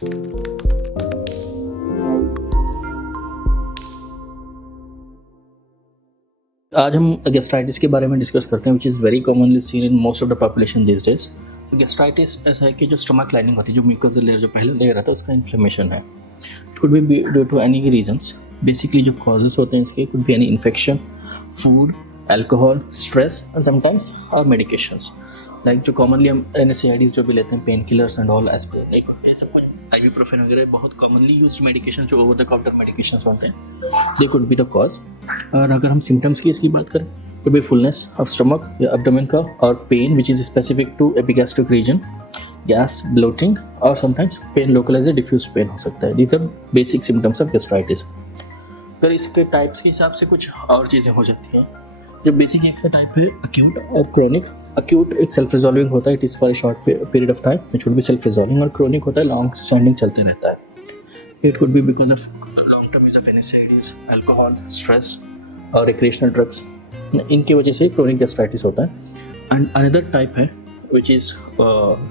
आज हम गैस्ट्राइटिस के बारे में डिस्कस करते हैं, विच is very commonly seen in most of the population this days. तो गैस्ट्राइटिस ऐसा है कि जो स्टमक लाइनिंग होती है, जो म्यूकस लेयर, जो पहले लेयर आता है, उसका इन्फ्लेमेशन है। It could be due to any reasons. Basically जो कॉजेज होते हैं इसके could be any infection, food, alcohol, stress and sometimes और मेडिकेशंस। लाइक जो कॉमनली हम NSAIDs जो भी लेते हैं, pain killers and all, aspirin, like ये सब कुछ आइबुप्रोफेन वगैरह बहुत कॉमनली यूज्ड मेडिकेशन जो ओवर द काउंटर मेडिकेशंस होते हैं, they could be the cause. और अगर हम सिम्टम्स की इसकी बात करें, could be fullness of stomach या एब्डोमेन का, और pain which is specific to epigastric region, gas, bloating, और sometimes pain localised diffuse pain हो सकता है। These are basic symptoms of gastritis. अगर इसके टाइप्स के हिसाब से कुछ और चीज़ें हो जाती हैं। जो बेसिक एक टाइप है अक्यूट और क्रोनिक। अक्यूट एक सेल्फ रिजॉल्विंग होता है, it is for a short period of time, which would be self resolving. और क्रोनिक होता है लॉन्ग स्टैंडिंग, चलते रहता है। It could B because of long term use of NSAIDs, alcohol, stress और रिक्रिएशनल ड्रग्स, इनकी वजह से क्रोनिक गैस्ट्राइटिस होता है। एंड अनदर टाइप है which is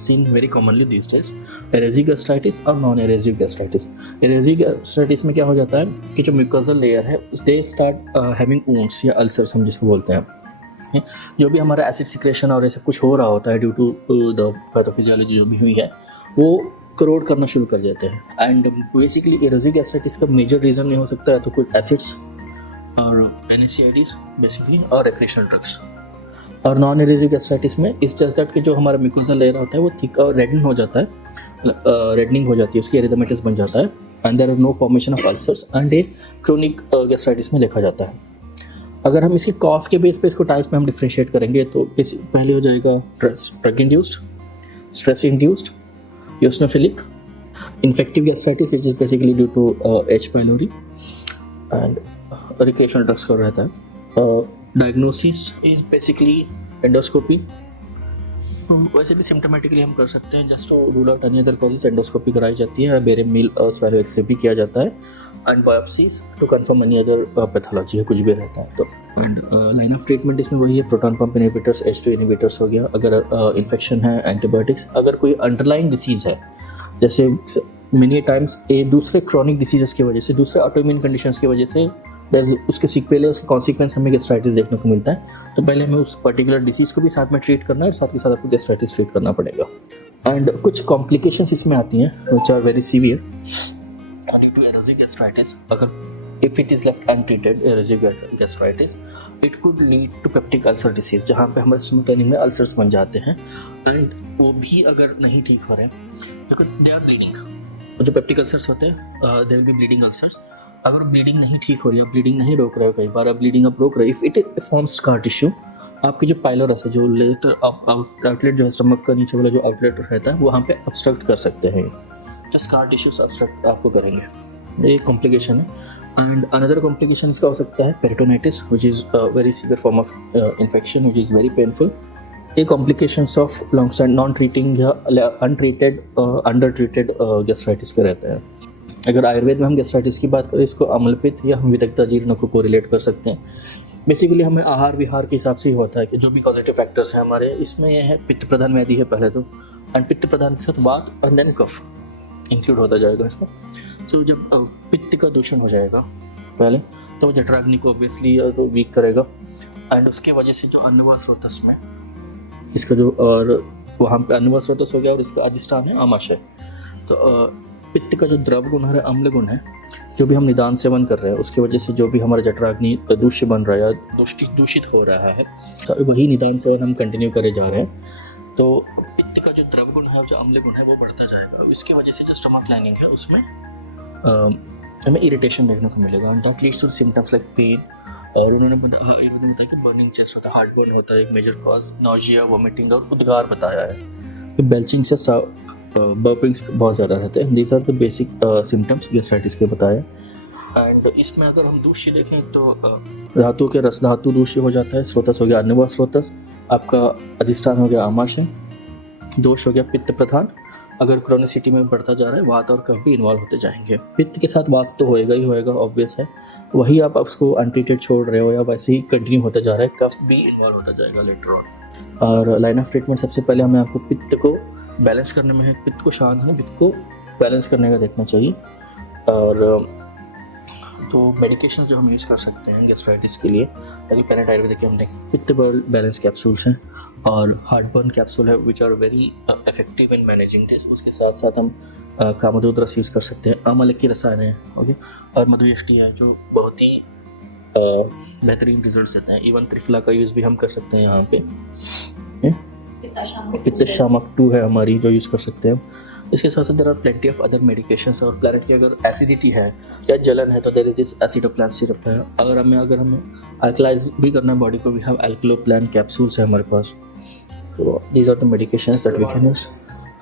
seen very commonly these days, erosive gastritis और non erosive gastritis। erosive gastritis में क्या हो जाता है कि जो mucosal layer है they start having wounds या ulcers हम जिसको बोलते हैं। जो भी हमारा एसिड सिक्रेशन और ऐसा कुछ हो रहा होता है ड्यू टू द पैथोफिजियोलॉजी जो भी हुई है, वो करोड करना शुरू कर जाते हैं। एंड बेसिकली एरोसिव गैस्ट्राइटिस का मेजर रीज़न नहीं हो सकता है तो कुछ एसिड्स और NSAIDs बेसिकली और रिक्रिएशनल ड्रग्स। और नॉन एरोसिव गैस्ट्राइटिस में इस जस्ट दैट कि जो हमारा म्यूकोसल लेयर होता है वो थिक और रेडनिंग हो जाता है, रेडनिंग हो जाती है, उसकी एरिथेमेटिस बन जाता है, and there are no formation of ulcers, and ये क्रोनिक गैस्ट्राइटिस में देखा जाता है। अगर हम इसके कॉज के बेस पे इसको टाइप्स में हम डिफ्रेंशिएट करेंगे तो पहले हो जाएगा drug induced, stress induced, eosinophilic, infective gastritis which is basically due to H. pylori, and recreational drugs का रहता है। Diagnosis is basically endoscopy. वैसे भी सिम्टोमेटिकली हम कर सकते हैं, just to rule out any other causes endoscopy कराई जाती है, बेरियम मील स्वेलो एक्सरे भी किया जाता है, and biopsies to confirm any other pathology है, कुछ भी रहता है तो। एंड लाइन ऑफ ट्रीटमेंट इसमें वही है, proton pump inhibitors, H2 inhibitors हो गया। अगर इन्फेक्शन है, एंटीबायोटिक्स। अगर कोई अंडरलाइंग डिसीज़ है, जैसे मेनी टाइम्स ये दूसरे क्रॉनिक डिसीजेस की वजह से, दूसरे ऑटोइम्यून कंडीशंस की वजह से उसके पहले उसका कॉन्सिक्वेंस हमें गैस्ट्राइटिस देखने को मिलता है, तो पहले हमें उस पर्टिकुलर डिसीज़ को भी साथ में ट्रीट करना है और साथ ही साथ आपको गैस्ट्राइटिस ट्रीट करना पड़ेगा। एंड कुछ कॉम्प्लिकेशंस इसमें आती हैं which are very severe due to erosive gastritis. अगर if it is left untreated erosive gastritis, it could lead to peptic ulcer disease, जहाँ पे हमारे स्टमक लाइनिंग में अल्सर्स बन जाते हैं, एंड वो भी अगर नहीं ठीक हो रहे हैं बिकॉज दे आर ब्लीडिंग। जो पेप्टिक अल्सर्स होते हैं they will be bleeding ulcers. अगर ब्लीडिंग नहीं ठीक हो रही है, ब्लीडिंग नहीं रोक रहे हो, कई बार आप ब्लीडिंग आप रोक रहे हो, if it forms scar tissue, आपकी जो पाइलोरस है, जो लेटर आउटलेट जो है स्टमक का नीचे वाला जो आउटलेट रहता है, वहाँ पे ऑब्स्ट्रक्ट कर सकते हैं, जो स्कार टिश्यूज ऑब्स्ट्रक्ट आपको करेंगे। ये कॉम्प्लिकेशन है। एंड अनदर कॉम्प्लिकेशन इसका हो सकता है peritonitis, which is very severe form of infection which is very painful. ये complications of long stand non treating या अनट्रीटेड अंडर ट्रीटेड गैस्ट्राइटिस के रहते हैं। अगर आयुर्वेद में हम गैस्ट्राइटिस की बात करें, इसको अम्लपित्त या हम वितक्ता जीर्ण को कोरिलेट कर सकते हैं। बेसिकली हमें आहार विहार के हिसाब से ही होता है कि जो भी पॉजिटिव फैक्टर्स हैं हमारे, इसमें यह है पित्त प्रधान व्याधि है पहले तो, एंड पित्त प्रधान के साथ वात एंड देन कफ इंक्लूड होता जाएगा इसमें। सो जब पित्त का दूषण हो जाएगा पहले, तो वो जठराग्नि को ऑब्वियसली वीक करेगा, एंड उसकी वजह से जो अन्नवा स्रोतस में इसका जो, और वहाँ पे अन्नवा स्रोतस हो गया और इसका अधिष्ठान है आमाशय। तो पित्त का जो द्रव गुण है, अम्ल गुण है, जो भी हम निदान सेवन कर रहे हैं, उसकी वजह से जो भी हमारा जठराग्नि दूष्य बन रहा है या दूषित हो रहा है, तो वही निदान सेवन हम कंटिन्यू करे जा रहे हैं, तो पित्त का जो द्रव गुण है, जो अम्ल गुण है, वो बढ़ता जाएगा। इसकी वजह से जो स्टमक लाइनिंग है उसमें हमें इरिटेशन देखने को मिलेगा, and that leads to symptoms like pain. और उन्होंने बताया कि बर्निंग चेस्ट होता है, हार्ट बर्न होता है, एक मेजर कॉज, नॉजिया, वोमिटिंग और उद्गार बताया है कि बेल्चिंग से बर्पिंग्स बहुत ज़्यादा रहते हैं। These are the basic symptoms gastritis के बताए। एंड इसमें अगर हम दूष्य देखें तो धातु के रस धातु दूष्य हो जाता है, स्रोतस हो गया अन्नवा स्रोतस, आपका अधिष्ठान हो गया आमाशय, दोष हो गया पित्त प्रधान। अगर क्रोनिसिटी में बढ़ता जा रहा है, वात और कफ भी इन्वॉल्व होते जाएंगे। पित्त के साथ वात तो होएगा ही होएगा, ऑब्वियस है, वही आप उसको अनट्रीटेड छोड़ रहे हो या वैसे ही कंटिन्यू होता जा रहा है, कफ भी इन्वॉल्व होता जाएगा लेटर ऑन। और लाइन ऑफ ट्रीटमेंट सबसे पहले हमें आपको पित्त को बैलेंस करने में है, पित्त को शांत है, पित्त को बैलेंस करने का देखना चाहिए। और तो मेडिकेशंस जो हम यूज़ कर सकते हैं गैस्ट्राइटिस के लिए, अगर पैराडाइट आयुर्वेदिक के हम देखें, पित्त बैलेंस कैप्सूल्स हैं और हार्टबर्न कैप्सूल है which are very effective in managing this. उसके साथ साथ हम कामधेनु रस यूज़ कर सकते हैं, अमलक की रसायन है, ओके, और मधुयष्टि है जो बहुत ही बेहतरीन रिजल्ट देते हैं। इवन त्रिफला का यूज़ भी हम कर सकते हैं यहाँ पे। पित्त शामक 2 है हमारी जो यूज़ कर सकते हैं। इसके साथ साथ there are plenty of other medications. और प्लानट की अगर एसिडिटी है या जलन है तो there is this Acidoplan syrup है। अगर हमें अल्कलाइज भी करना है बॉडी को, वी हैव एल्कलोप्लान कैप्सूल्स है हमारे पास। तो these are the medications that we can use.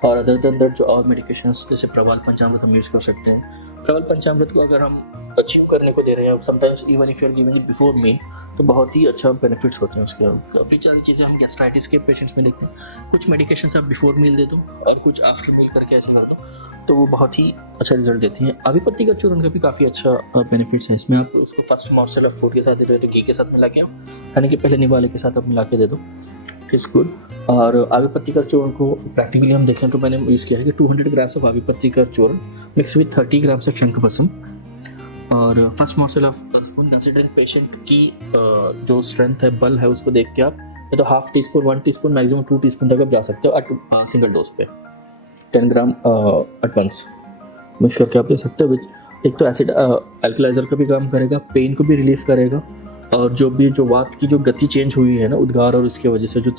और अदर देन दैट जो और मेडिकेशंस जैसे प्रवाल पंचामृत हम यूज़ कर सकते हैं। प्रवाल पंचामृत को अगर हम अचीव करने को दे रहे हैं, sometimes even if you are giving it before meal, तो बहुत ही अच्छा बेनिफिट्स होते हैं उसके। काफ़ी सारी चीज़ें हम गैस्ट्राइटिस के पेशेंट्स में देखते हैं। कुछ मेडिकेशंस आप बिफोर मील दे दो और कुछ आफ्टर मील करके ऐसे कर दो, तो वो बहुत ही अच्छा रिजल्ट देती हैं। अभिपत्ति का चूर्ण का भी काफ़ी अच्छा बेनिफिट्स है इसमें। आप उसको फर्स्ट मॉर्सल ऑफ फूड के साथ दे दो, तो घी के साथ मिला के आओ, यानी कि पहले निवाले के साथ आप मिला के दे दो, इट्स गुड। और आविपत्ति का चूर्ण को प्रैक्टिकली हम देखें तो मैंने यूज़ किया है कि 200 ग्राम्स ऑफ आविपत्ति का चूर्ण मिक्स विथ 30 ग्राम्स ऑफ शंख भस्म और first morsel of spoon. Considering patient की जो स्ट्रेंथ है, बल है, उसको देख के आप या तो half tea spoon, 1 teaspoon, maximum 2 teaspoon तक आप जा सकते हो एट सिंगल डोज पे 10 ग्राम एट वंस मिक्स करके आप ले सकते हो। एक तो एसिड अल्कलाइजर का भी काम करेगा, पेन को भी रिलीफ करेगा, और जो वात की जो गति चेंज हुई है ना उद्गार और उसकी वजह से जो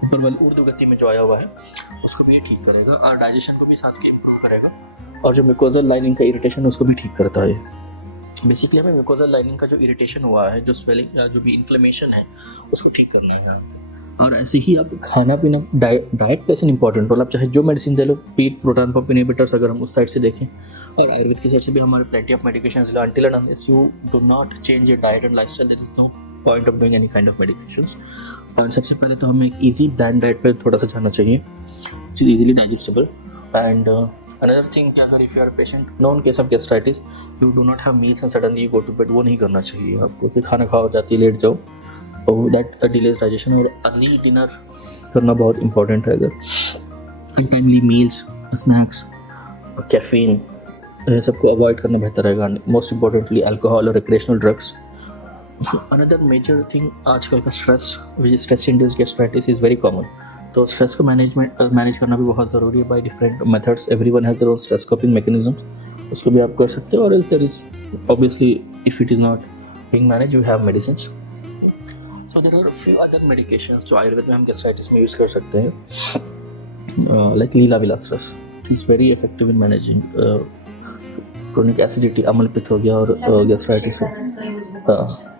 प्रबल ऊर्ध्व गति में जो आया हुआ है उसको भी ठीक करेगा, और डाइजेशन को भी साथ के इम्प्रूव करेगा, और जो म्यूकोजल लाइनिंग का इरिटेशन है उसको भी ठीक करता है। बेसिकली हमें म्यूकोजल लाइनिंग का जो इरिटेशन हुआ है, जो स्वेलिंग या जो भी इन्फ्लेमेशन है, उसको ठीक करना है। और ऐसे ही आप खाना पीना, diet plays an important role. आप चाहे जो मेडिसिन दे लो, पीट प्रोटॉन पंप इनहिबिटर्स अगर हम उस साइड से देखें, और आयुर्वेद की साइड से भी हमारे प्लेंटी ऑफ मेडिकेशंस लो। Until and unless you do not change your diet and lifestyle, there is no point of doing any kind of medications. और सबसे पहले तो हमें एक ईजी ब्लैंड डाइट पर थोड़ा सा जाना चाहिए, which is easily digestible. And another thing कि अगर if you are patient known case of gastritis, you do not have meals and suddenly you go to bed, वो नहीं करना चाहिए आपको कि खाना खाओ जाती लेट जाओ, और दैट डिलेज डाइजेशन। और अर्ली डिनर करना बहुत इंपॉर्टेंट है। अगर अनटाइमली मील्स, स्नैक्स, कैफीन, ये सबको अवॉइड करना बेहतर रहेगा। मोस्ट इंपॉर्टेंटली अल्कोहल और recreational drugs. Another major thing आजकल का stress, which is stress induced gastritis is very common. तो स्ट्रेस को मैनेज करना भी बहुत ज़रूरी है by different methods. Everyone has their own stress coping mechanism, उसको भी आप कर सकते हो। और is there is obviously if it is not being manage, you have medicines. So there are few other medications जो आयुर्वेद में हम गैस्ट्राइटिस में यूज़ कर सकते हैं, लाइक लीला विलासरस, it is very effective in managing chronic acidity, अम्ल पित्त हो गया और गैस्ट्राइटिस।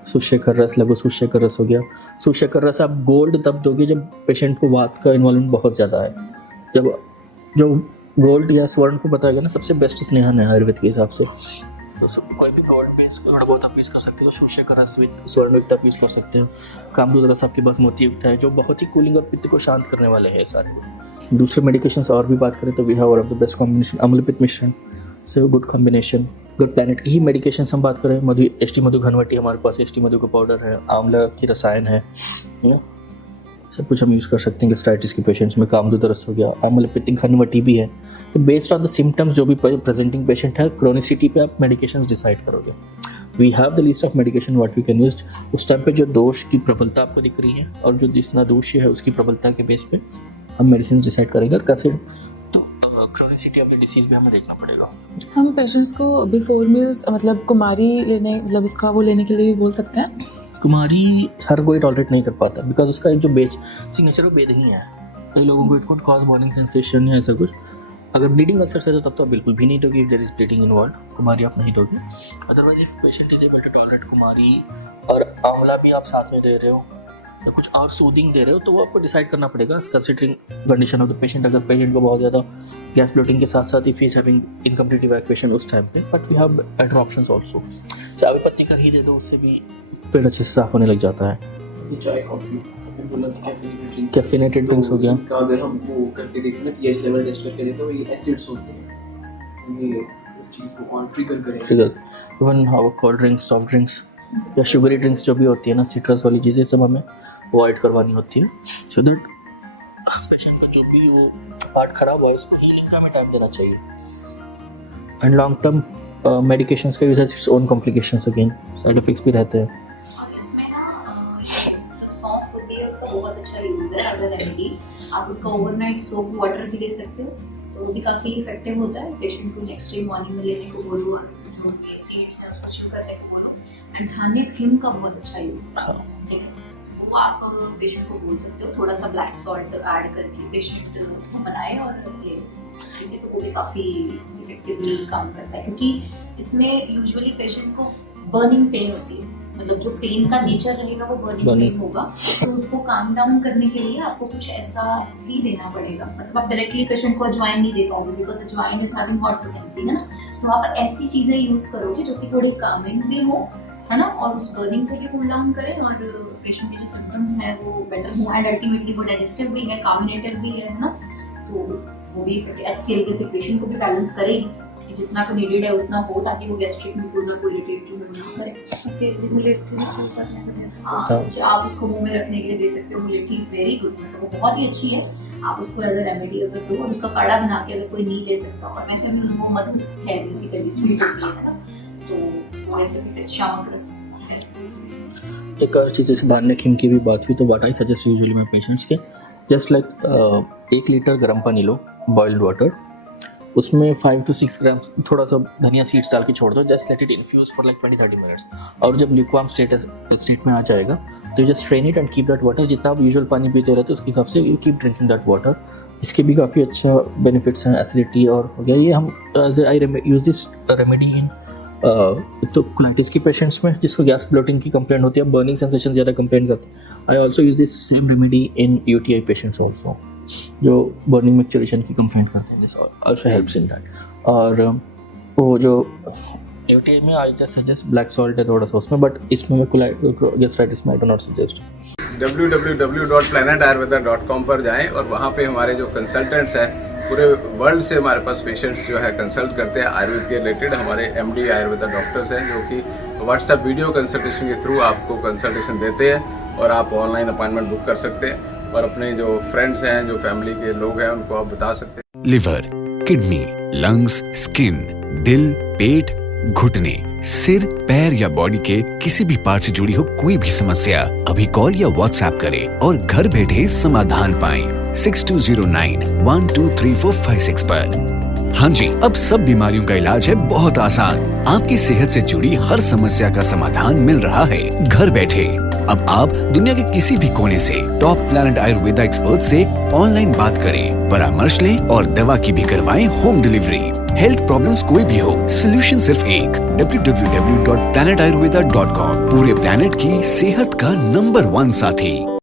सुशेखर रस, लघु सुशेखर रस हो गया। सुशेखर रस आप गोल्ड तब दोगे जब पेशेंट को वात का इन्वॉल्वमेंट बहुत ज़्यादा है। जब जो गोल्ड या स्वर्ण को बताएगा ना, सबसे बेस्ट स्नेहन है आयुर्वेद के हिसाब से। तो सब कोई भी गोल्ड बेस थोड़ा बहुत आप यूज़ कर सकते हो। सुशेखर रस विद स्वर्ण युक्त आप यूज़ कर सकते हो। कामधेनु रस आपके पास मोती युक्त है, जो बहुत ही कूलिंग और पित्त को शांत करने वाले हैं सारे। दूसरे मेडिकेशंस और भी बात करें तो we have one of the best combination Amla Pitta मिश्रण, से गुड कॉम्बिनेशन। गुड प्लैनेट की ही मेडिकेशन हम बात करें, मधु घनवटी हमारे पास, मधु का पाउडर है, आंवला की रसायन है, सब कुछ हम यूज़ कर सकते हैं गैस्ट्राइटिस के पेशेंट्स में। कामधेनु रस हो गया, आंवला पित्त घनवटी भी है। तो बेस्ड ऑन द सिम्टम्स जो भी प्रेजेंटिंग पेशेंट है, क्रोनिसिटी पे आप मेडिकेशन डिसाइड करोगे। We have the list of medication what we can use. उस टाइम पे जो दोष की प्रबलता आपको दिख रही है और जो जिस दोष है उसकी प्रबलता के बेस पे हम मेडिसिन डिसाइड करेंगे। और कैसे तो क्रोनिसिटी ऑफ द डिसीज भी हमें देखना पड़ेगा। हम पेशेंट्स को बिफोर मील्स मतलब कुमारी लेने, मतलब उसका वो लेने के लिए भी बोल सकते हैं। कुमारी हर कोई टॉलरेट नहीं कर पाता, बिकॉज उसका एक जो सिग्नेचर वो बेदनी है। कई लोगों को it could cause burning sensation या ऐसा कुछ। अगर ब्लीडिंग अल्सर है तो तब तो बिल्कुल भी नहीं दोगी। If there is bleeding involve, कुमारी आप नहीं दोगे। Otherwise if patient is able to tolerate कुमारी और आंवला भी आप साथ में दे रहे हो या कुछ और सूदिंग दे रहे हो, तो वो आपको डिसाइड करना पड़ेगा considering condition of the patient. अगर पेशेंट को बहुत ज़्यादा गैस ब्लोटिंग के साथ साथ ही इज हैविंग इनकम्प्लीट इवैक्यूएशन उस टाइम पे, but we have better options also. चाय पत्ती का ही दे दो, उससे भी पेट अच्छे से साफ होने लग जाता है। चाय कॉफी कैफीनेटेड ड्रिंक्स हो गया। अगर हम वो करके देखें ना पीएच लेवल टेस्ट करके देखें तो ये एसिड्स होते हैं, ये इस चीज़ को और ट्रिगर करेंगे। Even how cold drinks, soft drinks या शुगरी ड्रिंक्स जो भी होती है ना, सिट्रस वाली चीज़ें सब हमें अवॉइड करवानी होती है, सो दैट पेशेंट का जो भी वो पार्ट खराब हुआ है उसको हीलिंग का हमें टाइम देना चाहिए. एंड लॉन्ग टर्म मेडिकेशंस का use its own complications, again side effects भी रहते हैं. और इसमें ना जो सौंफ होती है उसका बहुत अच्छा यूज है एज अ रेमेडी. आप उसका ओवरनाइट सोप वाटर भी दे सकते हो, तो वो भी काफ़ी इफेक्टिव होता है. पेशेंट को नेक्स्ट डे मॉर्निंग में लेने को बोलो, जो उनके सीड्स हैं उसको च्यू करने को बोलो. एंड धान्य हिम का बहुत अच्छा यूज है, ठीक है. वो आप पेशेंट को बोल सकते हो थोड़ा सा ब्लैक सॉल्ट ऐड करके पेशेंट को बनाए और ले, ठीक है. तो वो भी काफ़ी इफेक्टिवली काम करता है, क्योंकि इसमें यूजुअली पेशेंट को बर्निंग पेन होती है. मतलब जो पेन का नेचर रहेगा वो बर्निंग पेन होगा, तो उसको काम डाउन करने के लिए आपको कुछ ऐसा भी देना पड़ेगा. मतलब आप डायरेक्टली पेशेंट को अजवाइन नहीं दे पाओगे, बिकॉज अजवाइन इज हैविंग हॉट पोटेंसी, है ना. तो आप ऐसी चीज़ें यूज करोगे जो कि थोड़ी कामिंग भी हो, है ना, और उस बर्निंग को भी कूल डाउन करें और पेशेंट के जो सिम्टम्स हैं वो बेटर हो. एंड अल्टीमेटली वो डाइजेस्टिव भी है, कार्बोनेटिव भी है ना. तो वो भी ऐसी तरीके से पेशेंट को भी बैलेंस करेगी कि जितना को नीडेड है उतना हो, ताकि वो गैस्ट्रिक म्यूकोसा को इरिटेट जो है ना करे. फिर रेगुलेटरी चू करने को जैसे हाँ, आप उसको मुंह में रखने के लिए दे सकते हो. मुलेठी इज वेरी गुड, मतलब वो बहुत ही अच्छी है. आप उसको एज अ रेमेडी अगर दो और उसका काढ़ा बना के अगर कोई नहीं ले सकता, और वैसे भी वो मधु है बेसिकली स्वीट होती है ना, तो वो ऐसे भी शामक रस है. एक और चीज़ जैसे धान्य खीम की भी बात हुई, तो what I suggest usually my patients के, जस्ट लाइक 1 लीटर गर्म पानी लो, बॉइल्ड वाटर, उसमें 5 to 6 ग्राम्स थोड़ा सा धनिया सीड्स डाल के छोड़ दो. Just let it infuse for like 20-30 minutes. और जब लिक्वाम स्टेट में आ जाएगा तो just strain it and keep that water. जितना आप यूजुअल पानी पीते रहते हो उसके हिसाब से you keep drinking that water. इसके भी काफ़ी अच्छा बेनिफिट्स हैं. एसिडिटी और हो गया ये हम आई यूज़ दिस रेमेडी इन तो कोलाइटिस की पेशेंट्स में जिसको गैस ब्लोटिंग की कंप्लेंट होती है, बर्निंग सेंसेशन ज़्यादा कंप्लेंट करते हैं. I also use this same remedy in UTI patients also, जो बर्निंग मैक्चुरेशन की कंप्लेंट करते हैं. This also helps in that. और वो जो UTI में I just suggest black salt है थोड़ा सा उसमें, बट इसमें मैं गैस्ट्राइटिस में I do not suggest. www.planetayurveda.com पर जाएं और वहाँ पे हमारे जो कंसल्टेंट्स हैं पूरे वर्ल्ड से हमारे पास पेशेंट्स जो है कंसल्ट करते हैं आयुर्वेद के रिलेटेड. हमारे MD आयुर्वेदा डॉक्टर्स हैं जो कि व्हाट्सएप वीडियो कंसल्टेशन के थ्रू आपको कंसल्टेशन देते हैं और आप ऑनलाइन अपॉइंटमेंट बुक कर सकते हैं और अपने जो फ्रेंड्स हैं, जो फैमिली के लोग हैं, उनको आप बता सकते हैं. लिवर, किडनी, लंग्स, स्किन, दिल, पेट, घुटने, सिर, पैर या बॉडी के किसी भी पार्ट से जुड़ी हो कोई भी समस्या, अभी कॉल या व्हाट्सएप करें और घर बैठे समाधान पाएं 6209123456 पर. हाँ जी, अब सब बीमारियों का इलाज है बहुत आसान. आपकी सेहत से जुड़ी हर समस्या का समाधान मिल रहा है घर बैठे. अब आप दुनिया के किसी भी कोने से टॉप प्लैनेट आयुर्वेदा एक्सपर्ट से ऑनलाइन बात करें, परामर्श लें और दवा की भी करवाएं होम डिलीवरी. हेल्थ प्रॉब्लम्स कोई भी हो, सोल्यूशन सिर्फ एक, www.planetayurveda.com. पूरे प्लैनेट की सेहत का नंबर 1 साथी.